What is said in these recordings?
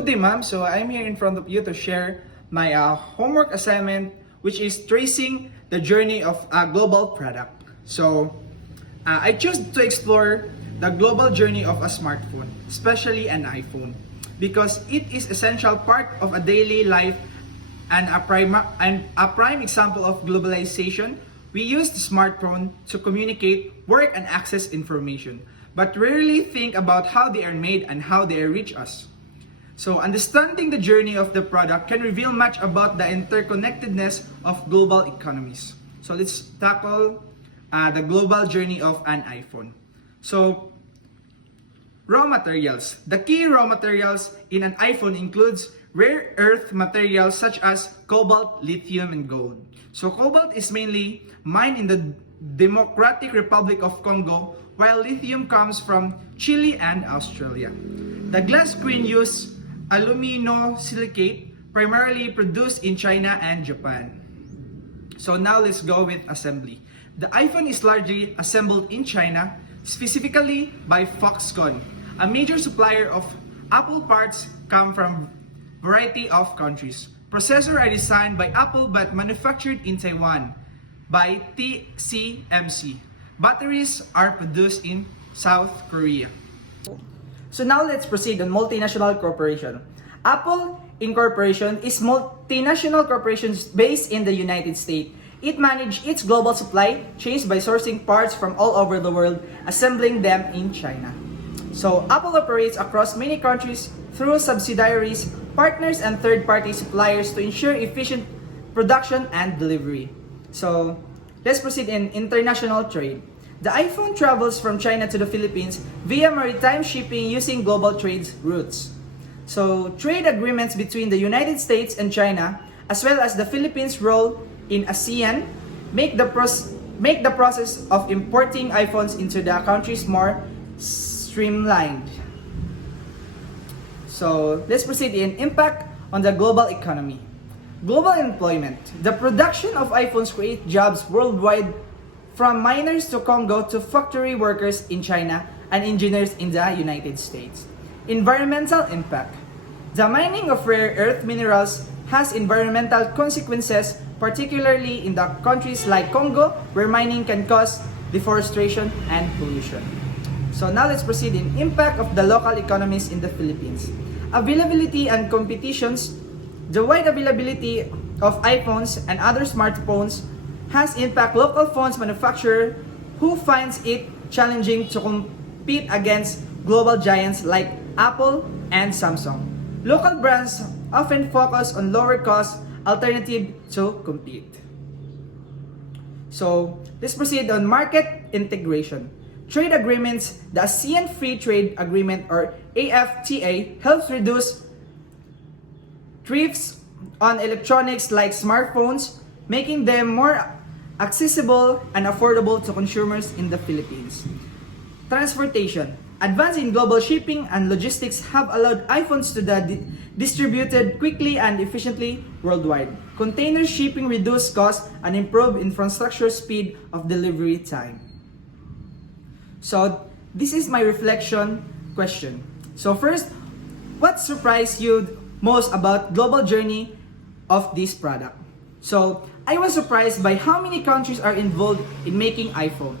Good day, ma'am. So I'm here in front of you to share my homework assignment, which is tracing the journey of a global product. So I chose to explore the global journey of a smartphone, especially an iPhone, because it is essential part of a daily life and a prime example of globalization. We use the smartphone to communicate, work, and access information, but rarely think about how they are made and how they reach us. So understanding the journey of the product can reveal much about the interconnectedness of global economies. So let's tackle the global journey of an iPhone. So raw materials. The key raw materials in an iPhone includes rare earth materials such as cobalt, lithium, and gold. So cobalt is mainly mined in the Democratic Republic of Congo, while lithium comes from Chile and Australia. The glass screen uses aluminosilicate, primarily produced in China and Japan. So now let's go with assembly. The iPhone is largely assembled in China, specifically by Foxconn. A major supplier of Apple parts come from a variety of countries. Processors are designed by Apple but manufactured in Taiwan by TSMC. Batteries are produced in South Korea. So now let's proceed on multinational corporation. Apple Incorporation is multinational corporation based in the United States. It manages its global supply chains by sourcing parts from all over the world, assembling them in China. So Apple operates across many countries through subsidiaries, partners, and third-party suppliers to ensure efficient production and delivery. So let's proceed in international trade. The iPhone travels from China to the Philippines via maritime shipping using global trade routes. So, trade agreements between the United States and China, as well as the Philippines' role in ASEAN, make the process of importing iPhones into the countries more streamlined. So, let's proceed in impact on the global economy. Global employment. The production of iPhones creates jobs worldwide, from miners to Congo to factory workers in China and engineers in the United States. Environmental impact. The mining of rare earth minerals has environmental consequences, particularly in the countries like Congo, where mining can cause deforestation and pollution. So now let's proceed in impact of the local economies in the Philippines. Availability and competitions. The wide availability of iPhones and other smartphones has impact local phones manufacturer who finds it challenging to compete against global giants like Apple and Samsung. Local brands often focus on lower cost alternative to compete. So let's proceed on market integration. Trade agreements. The ASEAN Free Trade Agreement or AFTA helps reduce tariffs on electronics like smartphones, making them more accessible and affordable to consumers in the Philippines. Transportation. Advance in global shipping and logistics have allowed iPhones to be distributed quickly and efficiently worldwide. Container shipping reduced costs and improved infrastructure speed of delivery time. So, this is my reflection question. So first, what surprised you most about global journey of this product? So, I was surprised by how many countries are involved in making iPhone.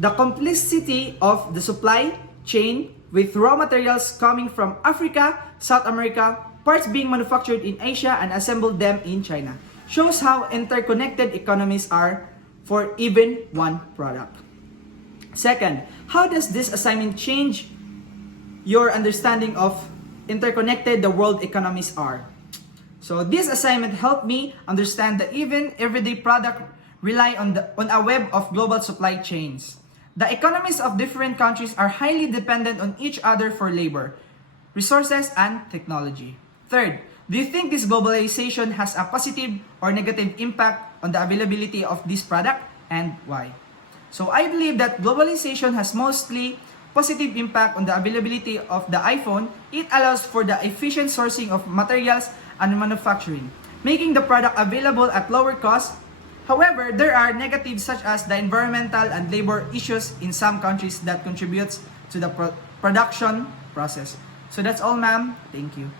The complexity of the supply chain with raw materials coming from Africa, South America, parts being manufactured in Asia and assembled them in China shows how interconnected economies are for even one product. Second, how does this assignment change your understanding of interconnected the world economies are? So this assignment helped me understand that even everyday product rely on a web of global supply chains. The economies of different countries are highly dependent on each other for labor, resources, and technology. Third, do you think this globalization has a positive or negative impact on the availability of this product, and why? So I believe that globalization has mostly positive impact on the availability of the iPhone. It allows for the efficient sourcing of materials and manufacturing, making the product available at lower cost. However, there are negatives such as the environmental and labor issues in some countries that contributes to the production process. So that's all, ma'am. Thank you.